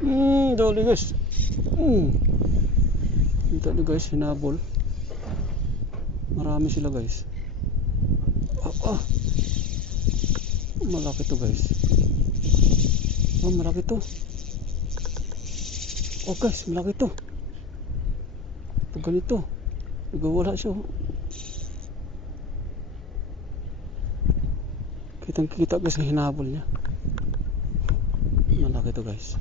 Dali guys. Kita nyo guys, hinabol. Marami sila guys. Malaki to guys. Malaki to. Guys, malaki to. Pag ganito, nagwawala siya. Kitang kita guys ang hinabol niya. Malaki to guys.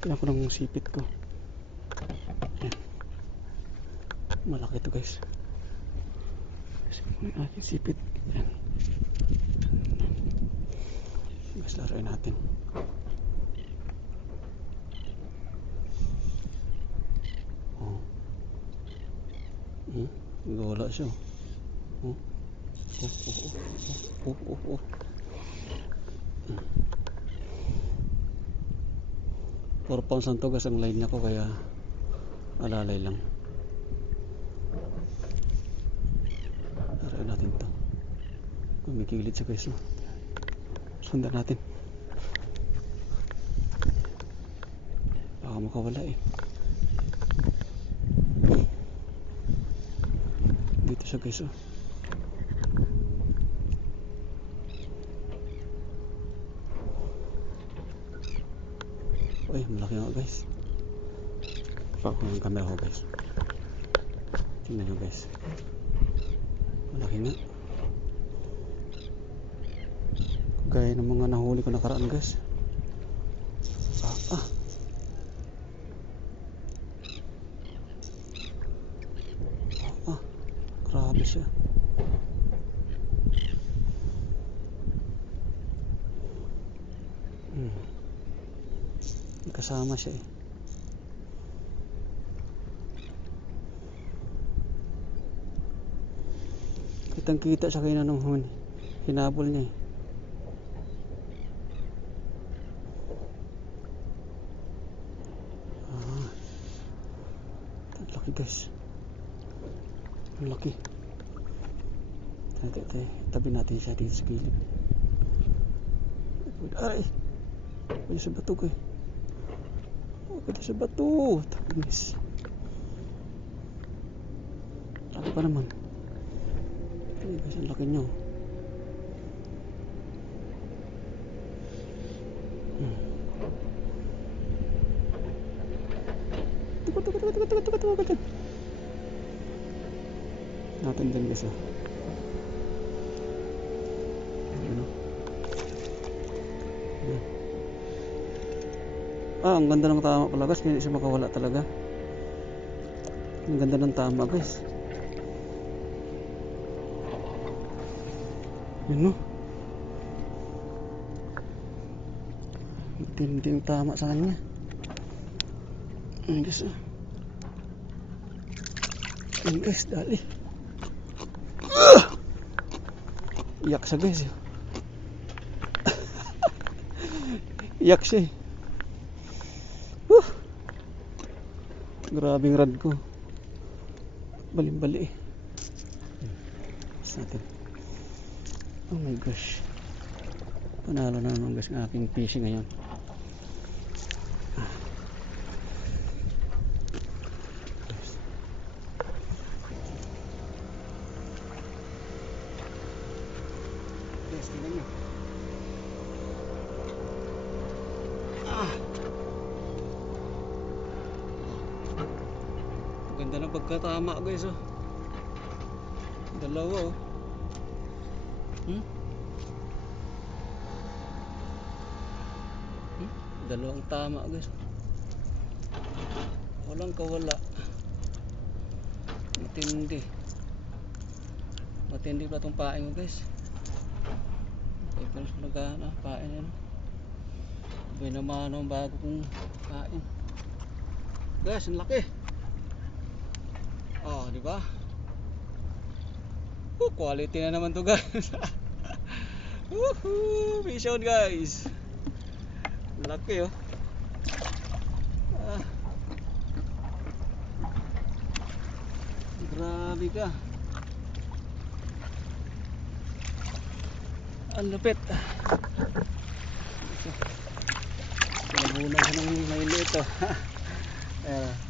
Kaya ko ng sipit ko. Ayan. Malaki to guys. Kasi kung yung aking sipit. Ayan. Mas laruin natin. Nagwawala siya. Puro pang santogas ang line niya ko, kaya alalay lang. Laruin natin to. Kumikilid siya guys. Sundan natin. Baka makawala eh. Dito siya guys. Uy, malaki nga guys. Pako ng camera ko guys. Tingnan nyo guys. Malaki nga. Gaya ng mga nahuli ko nakaraan guys. Grabe siya. Kasama siya eh. Kitang kita siya kayo nung hinabol niya eh. Laki guys. Ang laki. Tabi natin siya dito sa gilid. Aray! Pwede sa bato ko eh. Pwede sa bato. Tabinis. Laki pa naman. Ay guys, ang laki nyo. Tukot. Natin din guys ah. Ang ganda ng tama pala guys, hindi siya makawala talaga. Ang ganda ng tama guys. Yun no. Hindi yung tama sa kanya. Ayan guys. Ayan guys, dali. Iyak siya guys. Iyak siya eh. Grabing rad ko. Bali-bali eh. Natin. Oh my gosh. Panalo na naman guys ng aking fishing ngayon. Yes, tingnan nyo. Ganda ng pagkatama guys oh. Dalawa oh. Dalawang tama guys. Walang kawala. Matindi pa itong pain ko guys. Ito na pain yan. Binamano ang bago kong pain. Guys, ang laki. Oh, di ba? Quality na naman to guys. Woohoo! Fish on guys. Laki oh. Grabe ka. Ang lupit. Nabunan siya ng maliliit oh. Ayan.